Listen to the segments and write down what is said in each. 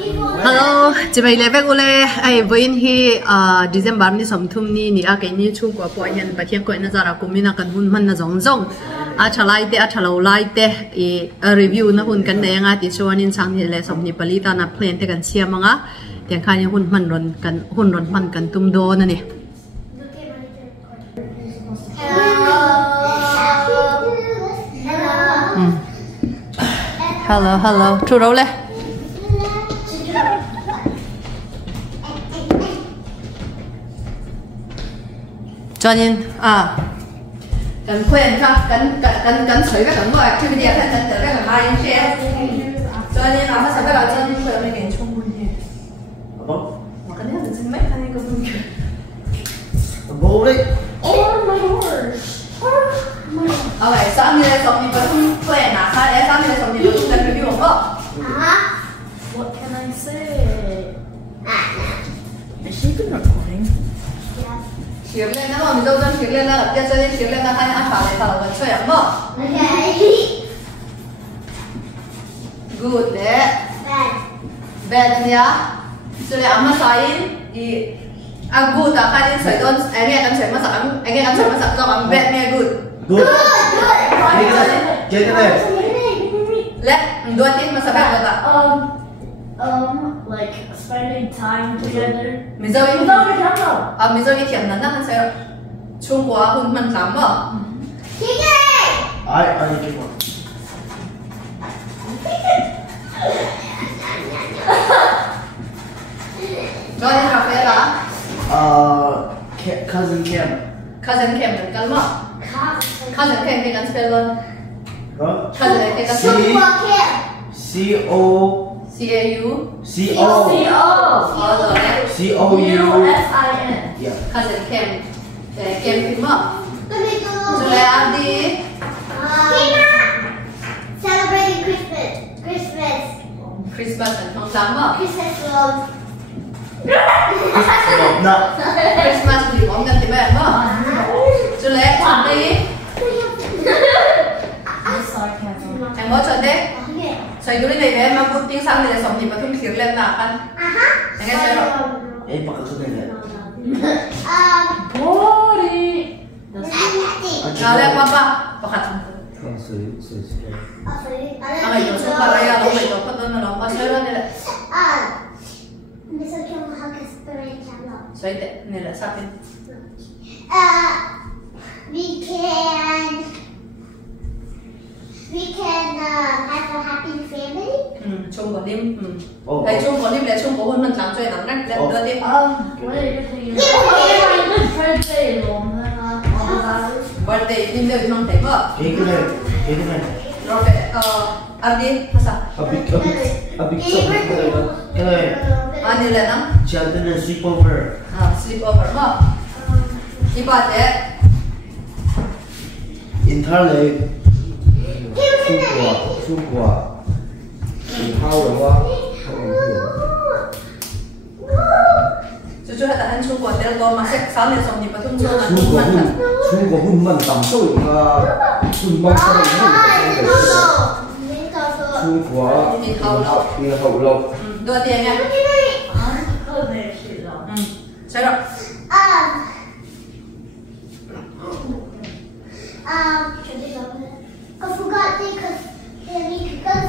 Hello, chị bay lệ ule ai với hi December ni somthum ni a cái ni chhungkua pawh hian pathian ko na zara kumina kan hun man na zong zong a thalai te a thalo lai te I review na hun kan nei anga ti chuanin sang ni le som ni palita na plan te kan siam anga tiang kha ni hun man ron man kan tum do na ni hello thu đâu le cho nên cần khuyên cần sấy các cần gọi khi bây giờ cần tới các cần mai xe cho nên là nó sẽ phải là cho nên khuyên mình cái chung luôn nhỉ mà cái này là xin mấy anh có vui bố đấy oh my gosh okay sao như này xong thì vẫn không khuyên à sao đấy sao như này xong thì vẫn không cần review không what can I say is she good recording Xíu lên nó mình đâu dám xíu lên là cho nên xíu lên là hai ăn phá lại thảo là chơi ấm mơ. okay Good đấy. Bad nha. Cho nên ấm sai I good à khai đến sợi đơn anh nghe ăn sợi mà sợi anh nghe ăn sợi mà sợi cho ấm bad nghe good. good chơi cái này Let đôi tiếng mà sợi bad là like spending time together. mình dâu mình dâu thiểm nắn nó sẽ chung quá hun man lắm mà. ai cái gì Rồi đi cà phê là cousin Kim mình cắn mà. Cousin Kim thì cắn spell luôn. Cousin này thì cắn C-O-U-S-I-N. Yeah. Cousin Kim. Kim phim mà. Rồi là đi. Celebrating Christmas and không dám mà. Christmas love. No. Christmas thì có gần thì bạn mà. Rồi lẽ chọn đi. Em có chọn đấy. Xoay đuôi này em mà bút tiếng sang thì là sống thì mà không khiến lên nào ăn. Anh nghe chưa rồi? Em bắt cái này Body. Nào lên papa. Bakit? Ay, yo soy para allá, no me toca todo no pasa nada nila. Mr. Kim Hagas Parentalo. Soy de nila sa akin. We can have a happy family. Chung có lim. Đây chung có lim là chung có hôn mình làm chơi nắng nắng lên đưa đi. Birthday luôn Birthday lim đưa không thấy vợ. cái này Rồi ăn đi, sao? a big cái này Ăn đi lên lắm. chẳng tên là sleepover Sleepover mà. Đi ba thế. inthar này chhungkua thau rồi quá Chú hay là ăn chung của tiền đó mà sẽ sáng này xong thì bắt chung chung là chung man thật. chhungkua hun man tầm sôi mà hun man sao lại chhungkua thì hậu lộc Đưa tiền nha. Sao rồi? I forgot because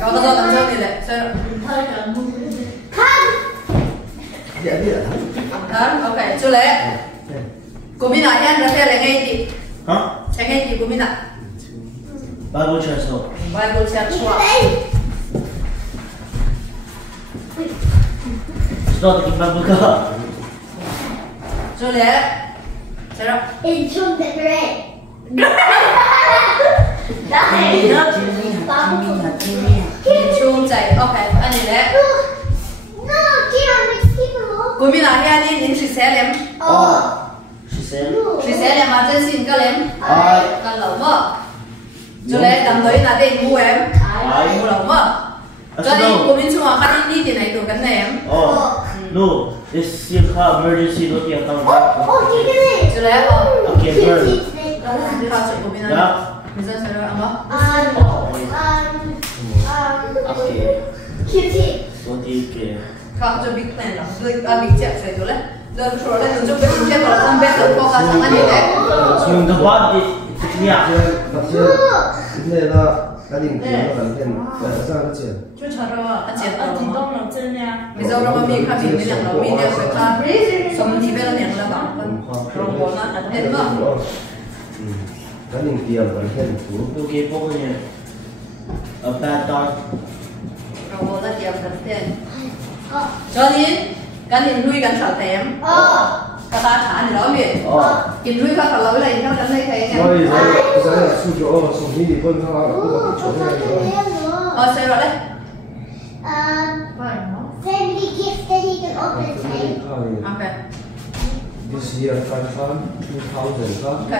Có cái gì làm gì đấy? Sao rồi? dạ đi ạ Ok, chú lệ. Cô mình lại ăn được là ngay chị. hả Anh ngay chị cô mình lại. Bible translate Bible chapter 12. nó thì Bible cơ Chú lệ. Sao rồi? in Chhung the Great. Chung chạy. Ok, anh đi lệ. No, Kira makes people Cô mình lại ăn đi đến chị sẽ lem. she said Chị sẽ lem mà chân xin cái lem. ai Cái lẩu mà. Chú lệ tầm tới là để mua em. Mua lẩu mà. Cho nên cô mình chung là khai đi thì này tụi cái này em. no this is a emergency nó thì tao Oh, take it. Chú lệ okay bird Khai chuyện cô mình yeah lại. Mình sẽ sao rồi ăn không? okay Cutie. 40 k. Không cho big plan là big check rồi đấy. Rồi rồi đấy chúng tôi biết check là không biết được có cái sang anh đấy. Chhung the body. Yeah. 근데 나 가진 게 완전 이상한 거지. Chú chờ rồi, anh chị Anh chỉต้องเราเจอเนี่ย bây giờ nó bị khác biệt với nhà nó bị đeo sợi ta, xong thì bây giờ nhà nó bảo rồi bỏ nó đặt hết mà. 가진 게 완전 두. Okay, pawh niya. A bad dog. Rồi bỏ ra tiệm đặt tiền. Cho nên cái nhìn nuôi cái sợ tém, cái ta trả thì đó miệng, nhìn nuôi các cái lối này theo chân đây thấy nghe. 너 이제 그 사람 수저 성질이 번성하고 그거 좋아해요. Xem rồi đấy. Send me gifts that he can open today. Ok. This year, 2000, Ok.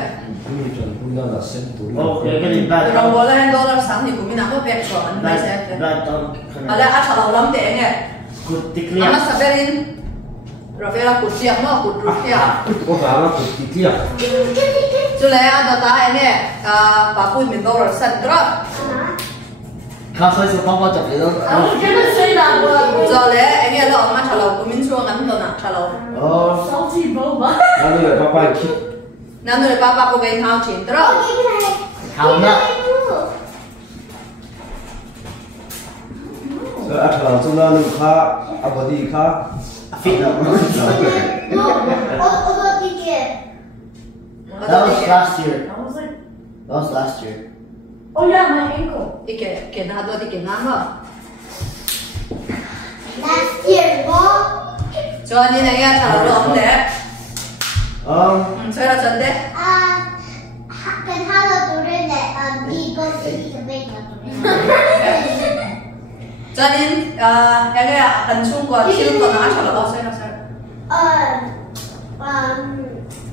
우리나라 센터. Oh, you're getting bad Rồi dog. bỏ ra $1 sáng thì cũng mình nắm ở bẹt rồi, anh bây giờ. Bad dog. À là ăn thằng lắm để nghe. Good Anh thlir. mà sắp đến. Rồi phải là cột chiếc mà cột rút kia. 뭐 나라 그티야. Chú lấy ăn đó ta anh nè, bà cùi mình đâu rồi sẵn đó. Can't say so pawh chọc vậy đó. I was gonna say that word. Giờ lấy anh nghe lo mà trả lời của mình xuống ngắn thôi nè, trả lời. Salty boba. 나는 빠빠이 키. Nên rồi bà có cái thao chín đó. Hào nè. 아까 전화는 가 아버지 가. Fit now. No, although the gift. That was last year. I was like, That was last year. oh yeah, my ankle. Cái nào đó thì cái nào mà. Last year, Mom. Cho nên anh nghe trả lời không đấy. Chơi là chân đấy. Can Hello do that? He goes to eat a big Cho nên anh nghe cần chung của chiêu tuần nói trả lời bao chơi là chơi.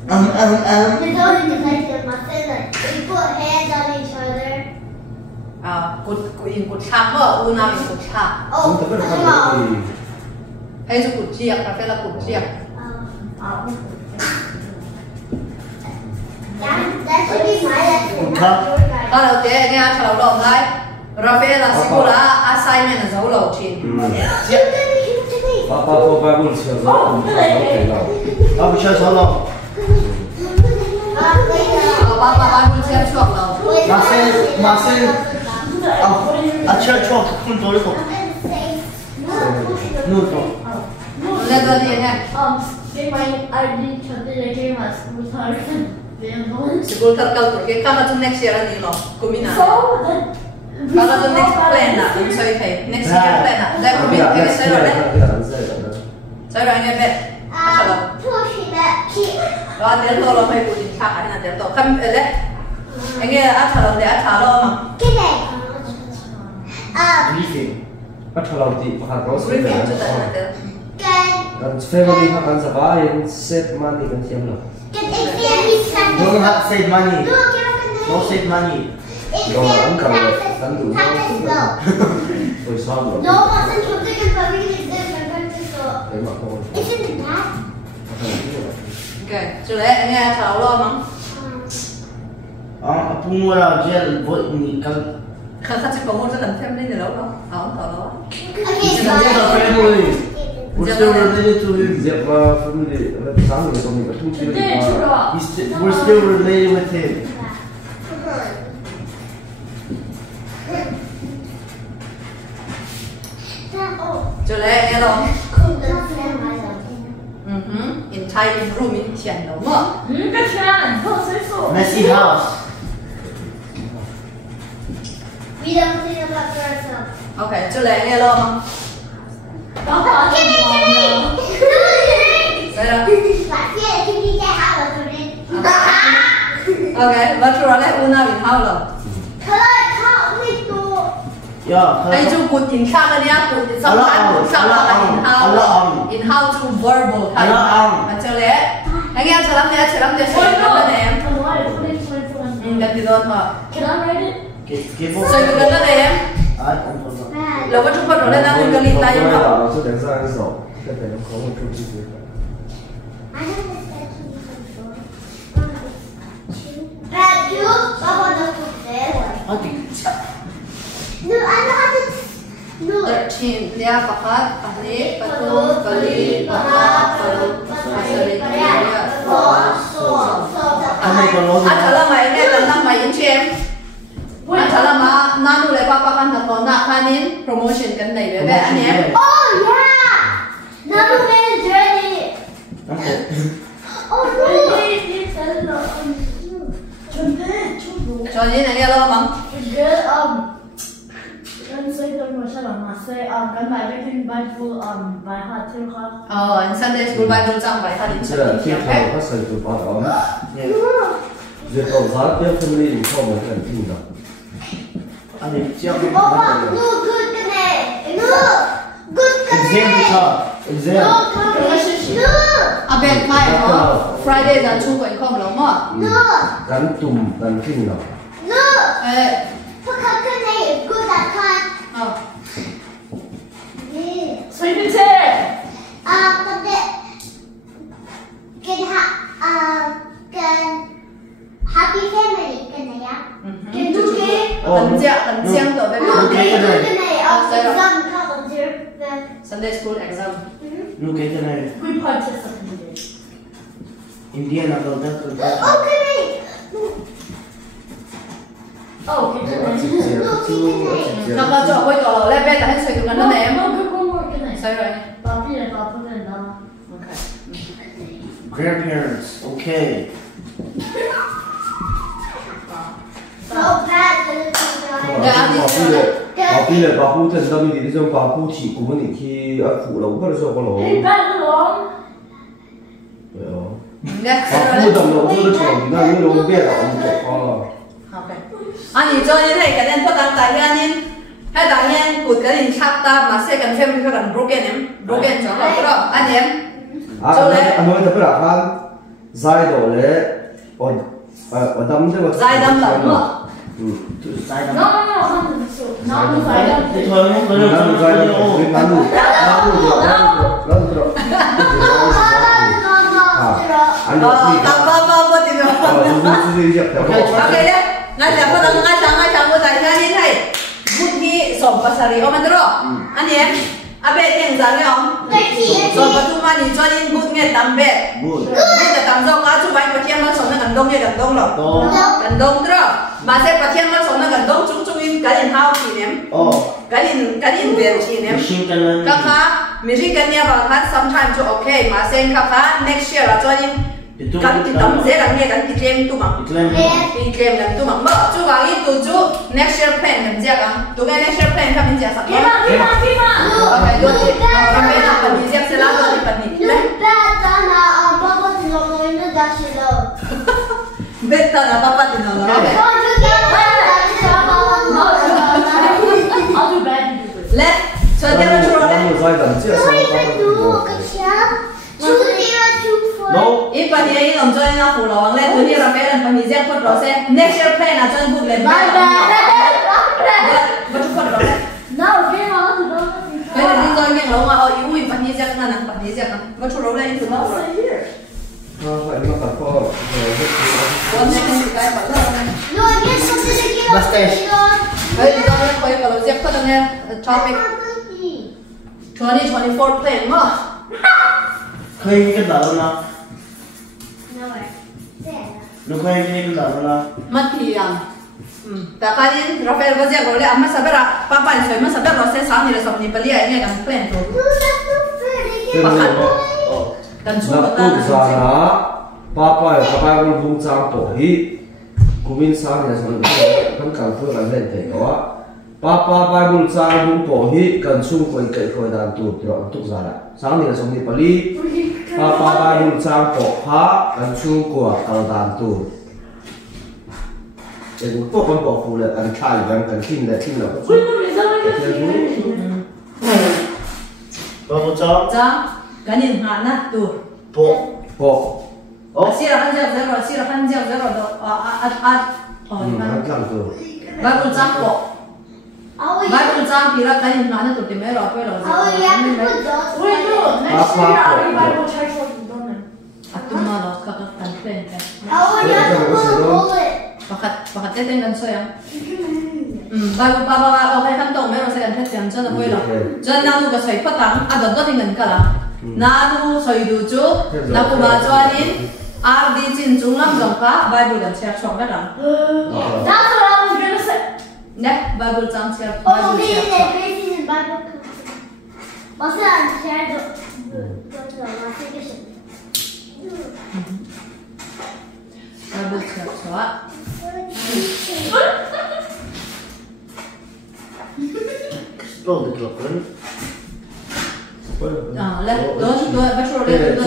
There's only the type of muscle that we put hands on each other. Cột chạm mà u nào bị cột chạm. Oh, come on. Hay là cột chiếc, phải là cột chiếc. That should be my lesson, not your guys'. Đó đầu tiên anh nghe trả lời lộn lại. Rồi phải là school là assignment là dấu lầu chín. 빠빠 밥을 쳐서 I'll be sure so long. Ba muốn xem chuộc lầu. Marcel. A church walk không tối không? No, no. Lên rồi đi nè. Get my ID cho tôi cái mà school card. School card kalau pergi kalau tu next year ni lo, kumina. So that. Kalau tu next plan lah, anh chơi thầy. Next year plan lah. Dah kumina cái chơi rồi đấy. Chơi rồi anh em biết. Pushing that kid. Rồi đến đâu là phải cố định khác anh là đến đâu. Không đấy. Anh nghe ăn thả lồng để ăn thả lồng mà. Cái này. Briefing. 아틀라우디 바로 Briefing cho tận là đến. 난 패밀리 하간 사바인 셋 많이 괜찮아. Don't have to save money. Don't save money. 너 안 가면 난 누구 거의 사고. No, wasn't something probably is there my friends so. 얼마 먹어. It's in the back. Ok, chú lấy anh nghe thả lồng mà. Pumura gel vội ni kal. Khá chắc có muốn sẽ làm thêm lên để đâu không? Không thả lồng. Okay, It's a family. We're still related to him. 이제 봐 패밀리 사는 거 보니까 네, 들어와. We're still related with him. Chú lấy anh nghe không? Không. In Thai in room in tiền đâu mà. cái chuyện không thấy số. Messy house. We don't think about for ourselves. Ok, chú lấy anh nghe không? Đó là Cái này, cái này. Đây là. Last year, can you get how to do it? Ok, và chú lấy una bị thao rồi. Yeah. Anh chú cụt in khác anh nhá, cụt in xong hát, cụt xong là in how to verbal kind. Mà chú lấy. Anh nghe chú lắm nè, chú lắm nè, chú lắm nè em. Gần thì đơn mà. Can I write it? Give Rồi gần đó này em. Lâu có chung phân rồi lên đang mình cần lít tay không? 저 냉장에서 그때 좀 거울 좀 주세요. I know this actually before. Dad, you? Papa, don't put this. I think. No, I know how to. 13 lia pakhat pahnih pathum pali pahat parum pasari lia athala mai ne tan mai in chem athala ma nanu le papa kan na thona khanin promotion kan nei be ani Oh yeah. Nanu manager ni. Oh no. cho ni na lia lo mang in Sunday school Bible chang bài hadin这天堂他神就把到，这搞啥别分类靠我很听的，啊你这样 Oh wow, no good kene. No. Good exam kene. exam No. abet mai ho Friday dan chung koi khom lo mo No. 敢懂敢听的， No. eh Pakat kene good at kan. Tapi kan happy family kena ya. Kan tu ke? cần chiang tổ bé No, Okay, kan kena. kena exam ka konser. Sunday school exam nu cái thế này India là đâu đó Oh kena. kakak cho koi kalau le be ta hen soi tu kan na em sai rồi okay grandparents okay So bad. bảo bây giờ bảo phụ thân tâm đi đi trong bảo phụ chỉ của mình khi phụ lâu có được sao có lâu nghe bảo phụ tầm lâu có được sao thì nó lâu biết là ông chạy qua okay anh cho như thế cái nên phát tăng tại cái anh hay tại nhiên cụt cái hình chắp ta mà sẽ cần thêm cái cần broken cho nó đó anh em cho đấy anh nói thật với là han dài độ lẽ ở đâm thế mà dài đâm lắm mà dài đâm No. thì thôi nó dài đâm cái ngắn đủ anh nói gì apa thì nó ok đấy ngay chẳng có tại cái này bút đi sòng pasari om anh đó anh em abe yang zang yang so batu mani cho nên bút nghe tạm bệ bút là tạm dong á chú bánh bát thiên mang sòng nó gần đông nghe gần đông rồi gần đông đó mà sẽ bát thiên mang sòng nó gần đông chúng in cái điện hao kỷ niệm cái điện về kỷ niệm các khác mình cái nhà bằng hát sometimes cho okay mà sẽ các khác next year là cho nên kan kita dễ là nghe kan kita claim tu mang claim dan tu mang ba chú vào itu chú next year plan kan dia kan tu kan next year plan kami dia sakit okay tu kami nak kami dia selalu di pani beta na papa di nol okay le so dia macam no ít phần này làm cho anh phụ lòng lên thứ như là bé lần phần mình riêng phật đó xem next year plan là cho anh bút lên và chúc phật đó cái này đi nghe lâu mà yêu phần như riêng là phần như riêng và chúc lâu lên thứ đó rồi vậy mà phải có con này cái phần đó mustache cái gì đó phải cái lâu riêng phật đó nghe topic 2024 plan mà khơi cái đầu nó khơi cái đầu nó mất thì tại cái này Rafael bây giờ gọi là amma sabar papa ini saya sabar lo saya sáng ni là beli ini kan plan tu kan na tu zara papa cũng vung trang tổ hi kumin sang ni sang kan kan tu kan lên thế đó papa Bible trang vung tổ hi kan sung koi kai koi dan tu tu zara sáng ni là sang ni pali papa Bible trang tổ ha kan chhungkua kal dan tu cái bộ con bỏ phụ là ăn khai và ăn kinh là bao cho Dạ, cái nhìn hạn á, tù bộ xí là khăn dẹp rồi đó ăn lăng tù Bible trang bộ Bible trang thì là cái nhìn hạn á, tù tìm mấy rồi quay rồi tù mà đó, các cần phên Pakat tete kan so yang Bible Papa okay kan tong meron sa kan thiam chana poi lo jan na du ka sai phatang adon to tingan kala na du soi du chu na ku ma chuanin ar di chin chunglam jong kha Bible kan share chong na That's what I was gonna say. ne Bible chang share Oh, Bible this share is the Bible. What's that? Share the. Bible share chwa Explode the clock, right? le don do ba shro le do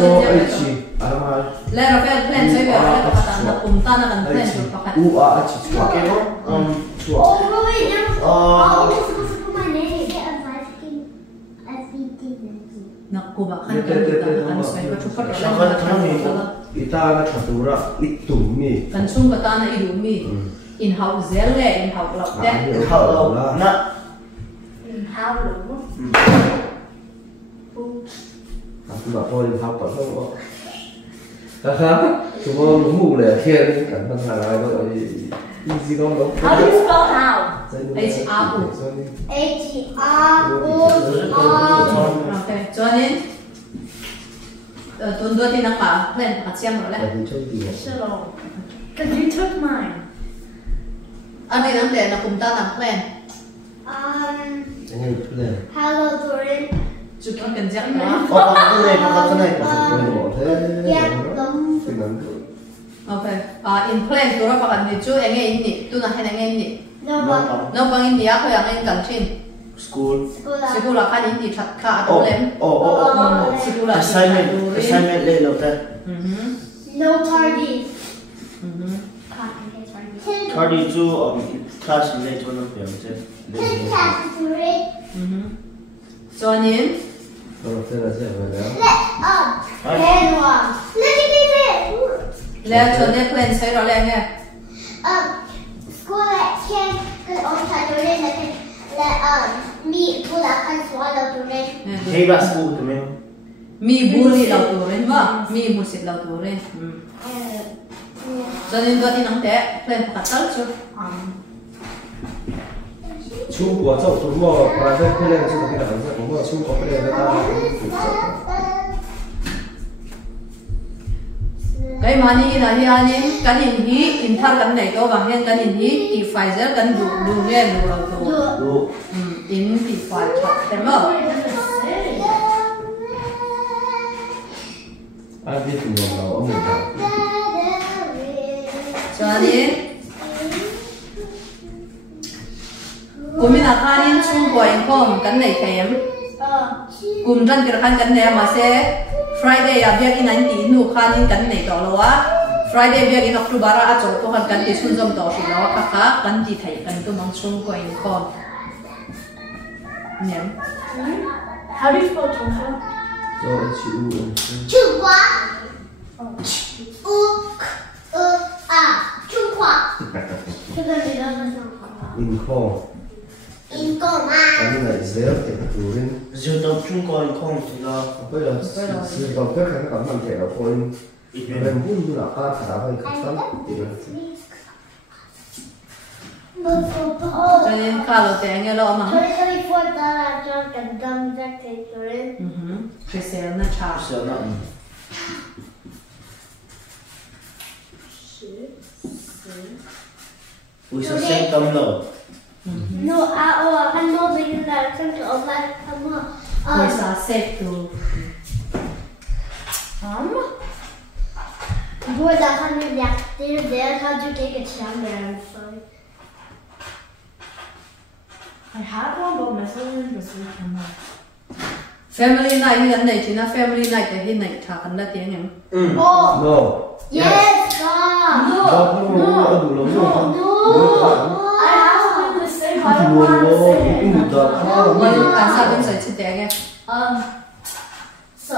le ro ka plan sai ba le ka ta na kum ta na kan plan do pa khat Okay, no? Oh, wait, no. Oh, this is supposed to put my name. Get a Viking. nakku ba kan kan sai ba chu pa ro le Ita na chatura itum mi. kan chung ka ta na idu mi in hau zel le in hau lok te How low? Not. How low? Aku nggak tahu yang apa kok. Kakak, cuma nemu lah kira kan tentang apa easy dong dong. How do you spell how? H-R-U. H-R-U-R. Okay, cho nên tuần đua thì nó bảo lên hạt xem rồi đấy. Shalom. Because you took mine. Anh này đang để nó cùng ta làm lên. Hello, Dorin. Chụp cái cần giác đó. Okay. In plan tu apa kan ni cu engai ini tu nak hendak engai ini. No bang ini aku yang engai kantin. School. Sekolah kan ini chat ka atau lem. Sekolah. Assignment later. No tardy. Tardy to class later on film. Cho nên Kalau saya rasa macam lẽ cho nên plan sai rồi lẽ nghe. School can Dorin me pull up and swallow Dorin. Hey, that's school to me. Mi buli lau tu ren ba, mi musit lau tu ren. Cho nên dua tinang te plan pakat chu. chhungkua châu tụi mò private cái này chúng ta cái là tụi mò chhungkua cái này ta Cái mani là hi anin kan in hi inthar kan nei to bang hen kan in hi ti Pfizer kan du nge du lau tu. In ti fal thak tem lo. Adi tụi mò lau ông mình Cho nên kumina kanin chhungkua in kom kan nei them. Kum ran tir khan kan nei ma se Friday ya biak in an ti nu khanin kan nei to lo wa. Friday biak in October a chaw to kan kan ti sun jom to si lo ka kha kan ti thei kan tu mang chhungkua in kom. Nem. How do you spell chhungkua? cho chịu Chhungkua. Chhungkua. in kho In coma. cái này dễ thì tụi lên Dù tập trung coi không thì là bây giờ sự đầu các cái cảm nhận thể là coi mình muốn là ca thả hay khát lắm thì là Cho nên kha lo te nghe lo ma. $24 cho cần tâm giác thế Dorin. Cái xe nó cha. sợ nó. Ui sao xem tâm lẩu. No, anh nói về là không có online không mà. Người sa set tu. Vừa đã khăn đi nhạc thì để khăn cho cái chạm đèn rồi. I have one, but my son is missing. Family night hi kan nei china family night te hi nei tha kan la te ngem. Oh, no yes, God. đó không có đủ lắm rồi I have something to say, but I thì don't buồn know how to lo say cái it. một đợt không Ni kan sa ben sai chi te nghe. So,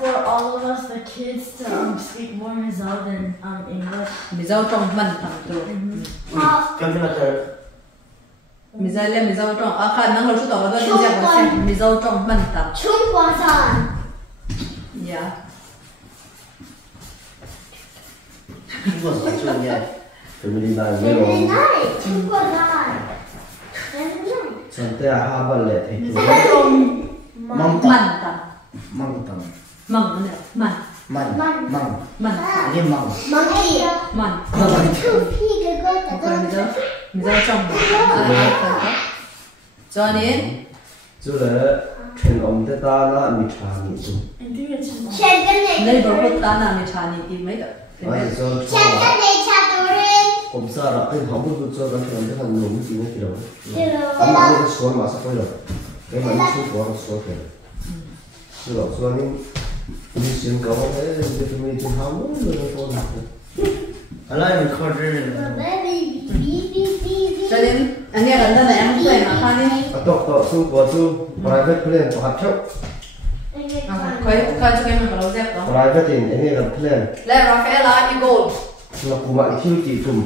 for all of us, the kids, to speak more Mizal than English. Mi zau tong man tam tu. Ui, cầm cái này. Mi zai le mi zau tong a kha nang lo chu to ba tin ja ba se mi zau tong man tam. Chhungkua san. Ya. Iwas aja ya. family night Family mấy rồi night. Chhungkua san. Chẳng thể hạ bật lệ thầy chú. Măng mặn tầm. tầm. Măng tầm. Mặn nữa. Mặn. Măng. Măng. Mặn. Như măng. Măng gì? Mặn. Ok, mình ra trong. Cho nên. Chú là truyền ông thế ta là mi trà nhị chú. I think it's Trên cái này. Neighborhood ta là mình trả nhị mấy đó. Ai cho Trên cái này cha tôi lên. cũng sao là cái không có cho cái thằng cái thằng nồng gì nữa kiểu. Hello. Anh mà cái số mà sao rồi? Cái mà đi số của số kìa. Chứ là số này đi xuyên cầu thế thì tụi mình chỉ ham muốn được thôi. I like recording. Cho nên anh nghe lần này em quên mà pha đi. Tok su của su private plan của hạt chốc. Coi cho em mình có dẹp đó. Private thì anh nghe làm plan. Let Rafaela Eagle. Là của bạn thiếu chỉ tụm.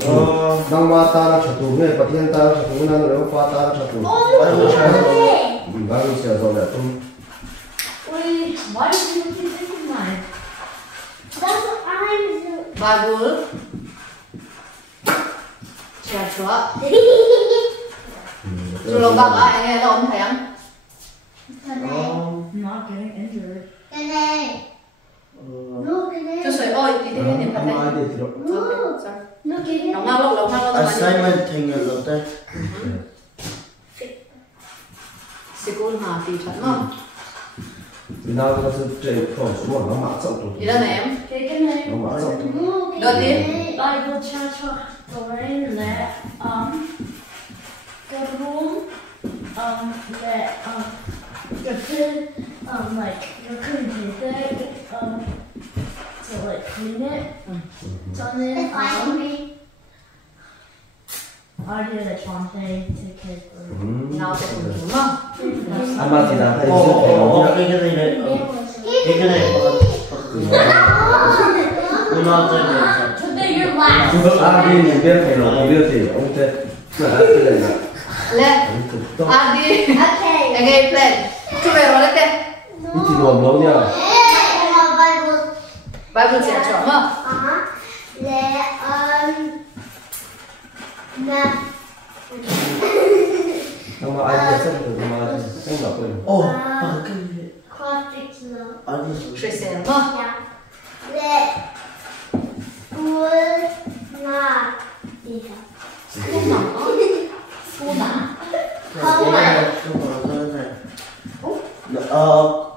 Đang ma ta là chặt tụm này, bắt thiên ta là chặt tụm, đang lấy pha ta là chặt tụm. Bao nhiêu giờ rồi là tụm. Wait, why did you keep thinking mine? That's what I'm doing. Bible. Chà chúa. Chú lông bạc á, anh nghe đâu ông thấy không? I'm not getting injured. Cái này. Look at Chú it. sợi ôi, tí tí điểm thật đấy. Ai để thì đó. Look at it. Lòng ngao lúc Assignment thing ở lớp đấy. School mà thì thật không? Vì nào nó sẽ chạy khỏi số nó mã rộng tụm. Ý là này em. Okay, good night. Nó mã rộng tụm. Look Đôi at tiếp. it. Bible church story let go home that your kid like your kid did that to like clean it. So then It's fine me. I did a Chante to kids. Ngao sẽ cùng chúng không? Anh mà thì là hay giúp thầy nó nhá. Cái này đấy. Cái này. Cũng nó chơi này. Today you're last. Chú bước ăn đi mình biết thầy nó không biết thì ông sẽ là cái này là Lẹ. Adi. Okay. Anh nghe plan. Chú về rồi đấy tê. đi thì luồng lâu nha. Bible. Bible sẽ chọn không? Let na. Nhưng mà ai biết xong rồi mà không đọc rồi. Ồ, cái này. Cross fix love. Anh Tracy không? Yeah. Let school na. Đi thôi. Không nóng. School mà.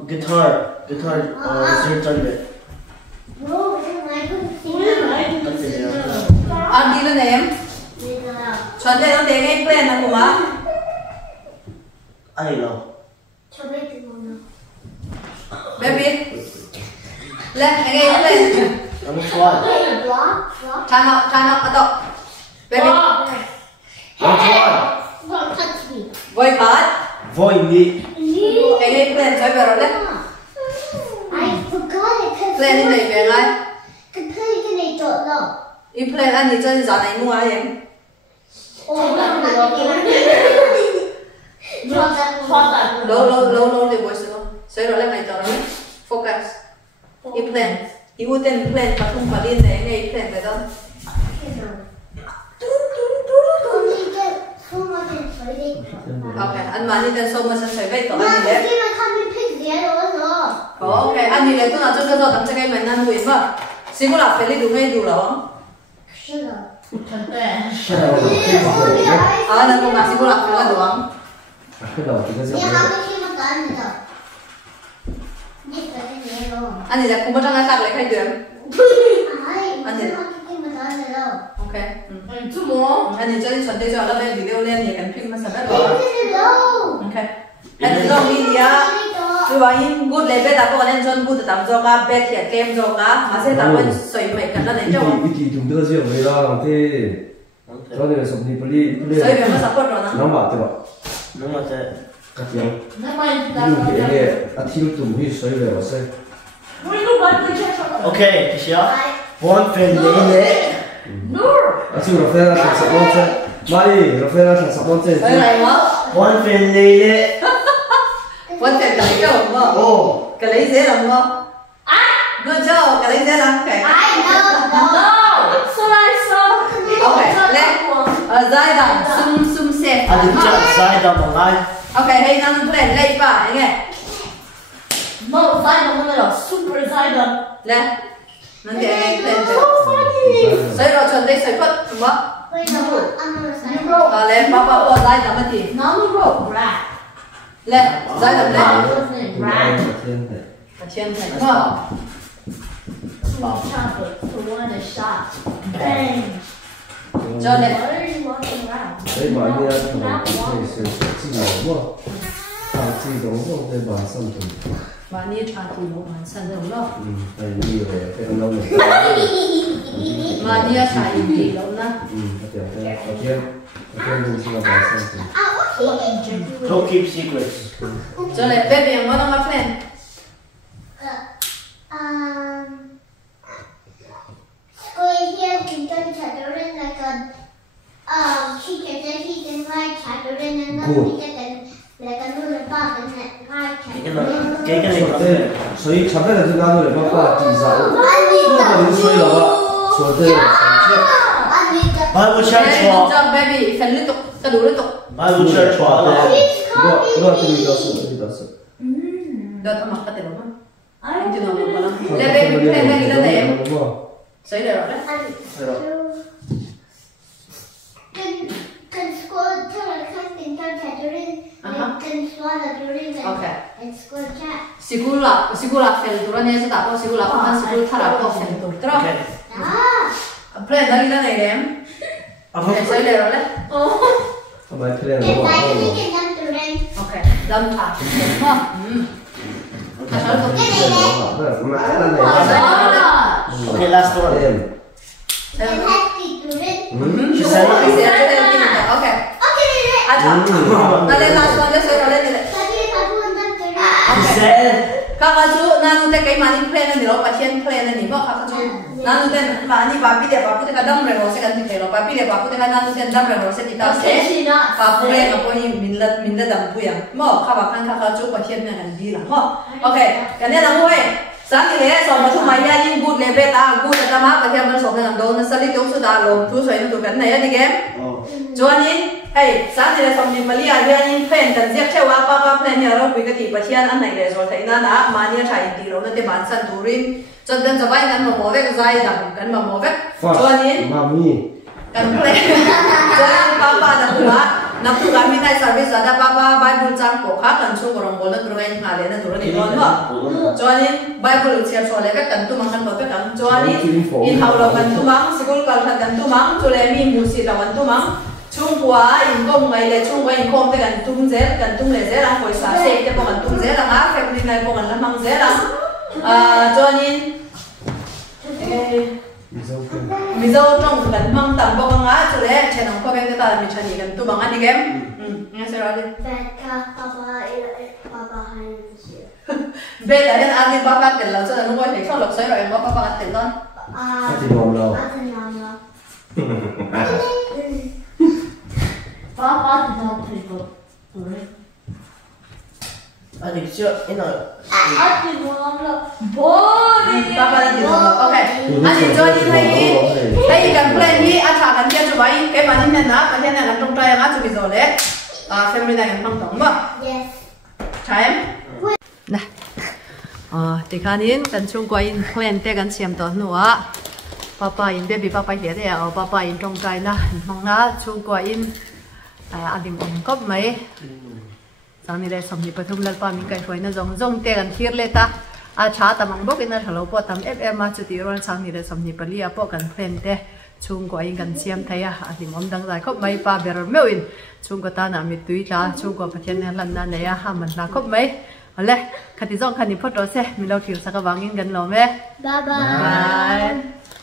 Guitar zero chân đấy. No, I couldn't see Ăn đi lên em. it. Chọn đây nó để nghe plan là của má. Ai lo? Cho biết từ nào. Baby. Lẹ, anh nghe plan. Anh xoay. Block. Turn up, atọ. Baby. Anh xoay. Don't touch me. Voi khát. Voi đi. Anh nghe plan chơi về rồi đấy. I forgot it. Plan đi này về ngay. Cái play cái này trộn rồi. Im plan anh đi chơi giờ này mua ai em? Lâu thì buổi sữa. Sữa rồi lên này tao đấy. Focus. Im plan. Ưu tiên plan và không phải liên để ngay plan về đó. Ok, anh mà đi tên sâu mà sẽ phải vậy tao anh đi đấy. Ok, anh đi đấy tôi nào cho cái tấm cái mình ăn đuổi mà. Xin cô làm phải đi đúng ngay đủ rồi. Anh không mà xin cô làm phải là đúng. Cái đầu thì cái gì đấy. Anh thì là không có trong cái lại khai tuyển. Ok. Two more. Anh thì cho đi chuẩn bị cho nó lên video lên thì cần phim mà sẽ biết rồi. Ok. Anh rồi đi dia. Tôi bảo in good level ta có nên chọn good tạm do cả bet thiệt game do cả mà sẽ tạm bên soi mày cần là để cho. Ít chúng đưa riêng với đó thì cho nên là sống đi poli. Soi về mà support rồi Nó bảo thế bảo. Đúng rồi thế. Cắt tiếng. Never mind. Ví dụ như thế này, thiếu tụm huy xoay về vào xoay. Where you go back to church? Okay, Tisha. One friend lady. No. Chứ nó phải là sản xuất món xe. Mai, nó phải là sản xuất món xe. Soi này mà. One friend lady. Vấn đề cái lấy đâu mà. Oh. Cái lấy dễ lắm mà. Good job, cái lấy dễ lắm cái. No. That's what I saw. Okay, let giai đoạn sum sum safe. I did just side on the line. Okay, hey, nang plan late pa, nghe. No, side on the super side on. Nè, nang cái plan. So funny. Sai rồi chuẩn đây sai quất, đúng không? Wait, no, I'm gonna say. You wrote. Lên, papa bỏ lại làm gì? No, you wrote rat. Lên, giải làm lên. What's his name? Rat. Thiên thầy, đúng không? Small chocolate for one is shot. Bang. Cho lên. Why are you walking around? Đấy bảo như là Not thằng walking. thầy sẽ chỉ hiểu quá. Thằng chỉ giống không cái bà xăm thùng. Và ni cha thì một bản thân đúng không? Thầy đi rồi cái ông lâu này. Mà ni cha thì lâu na. Cái tiểu cái thiên đừng xin là bà xăm thùng. Don't keep secrets. Cho lên, baby, yang mana nggak plan? School here, we can children like a teacher that he can write children and then we get like a little box and then write children. Cái này có 네, 저희 자매가 들어가는 레바가 디자인. 그거는 저희가 저들 Bible Hey, church good walk. job, baby. Phần liên tục, cả đủ liên tục. Bible church walk. 이거 들이었어. Đợt mặc cái tiền đúng I không? Chưa don't được know. lắm. Lên baby, plan đây lên em. Sấy được rồi đấy. Can school tell us something tell children can swallow children Okay. and school chat. Sigula fel tu rani sa tapo sigula kan sigul thara ko fel tu. Terus. Okay. Plan dari lên em. Okay, sấy được rồi đấy. 정말 그래 Can 너무 I 아까워. speak in them children? Okay, đâm thả. Đúng không? Thả sao được? Okay, last one. Can I speak children? She said Okay. Okay, Acha. Nah, lên last one, let's go, lên. Tapi aku untuk children. She said. Các bạn chú, nanu te cái mani plan này rồi, patient plan này bỏ các bạn chú. Nanu te mani papi dia papu te kadam rồi sẽ kan ti rồi, papi dia papu te nanu te dam rồi sẽ kita Okay, sẽ. she not. Papu le ngapo ni minda dam pu yang. Mo các bạn kan chú patient này kan di lah. Mo. Okay, cái này là mua. Sáng thì lẽ xong mà chúng mày nha nhưng good le beta good là ma patientมันส่งกันโดนสลิตสุดาลงทุสวยตัวกันไหนอ่ะดิเกม Joanin, hey, sáng thì là xong đi Malia, Joanin plan, cần giết theo papa plan nhà rồi, cái gì bạch hiền anh này để rồi thấy na đã, mà nhà chạy đi rồi, nó để bán sẵn thủ rin, cho nên giờ vay ngắn mà mò vét dài rằng ngắn mà mò vét, Joanin, Mami. cần plan, Joanin papa nằm tu làm mình này service ada papa Bible trang cổ khác cần chung của rồng bồn nó tụi ngay ngả lên nó tụi nó đi luôn mà, Joanin Bible chia sẻ lại cần tu mang cần bớt cần, Joanin in hậu là cần tu mang, school cần tu mang, cho nên mình muốn xịt là cần tu mang. chhungkua in kom ngai le chhungkua in kom te kan tum le zel ang poisa se te po kan tum zel ang a family ngai po kan lamang zel ang chonin mizo trong kan mang tam bo nga chu le chenang ko beng ta mi chani kan tu bang ani gem nga se ra de Papa hands here. be la den ani papa tel la cha no ngoi thei thol lok sai rồi papa tel lon 하지 말라. Papa did not take up three. I think sure, you know. I did not look boring. papa la di okay ani chonin hay kan plan hi a tha kan tia chu bai ke manin na kan tia na trong trai nga chu bi zo le family na kan mang tong ba Yes. time nè thì khá nín cần chung qua in plan te cần xem tao nữa papa in baby papa here đây papa in trong trai na mong na chung qua in alim om kop mai sang ni le som ni pathum lal pa min kai hoi na zong zong te kan thlir le ta cha tamang bok in halo po tam fm ma chu ti ron sang ni le som ni pali a po kan plan te chung qua in kan siam thai alim om dang dai kop mai pa ber meuin chung ko ta na mi tui ta chung ko pathian na lan na ne ya ha man na kop mai ale khati zong khani photo se mi lo thil sa ka wangin gan lo me Bye bye. bye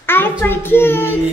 I like you.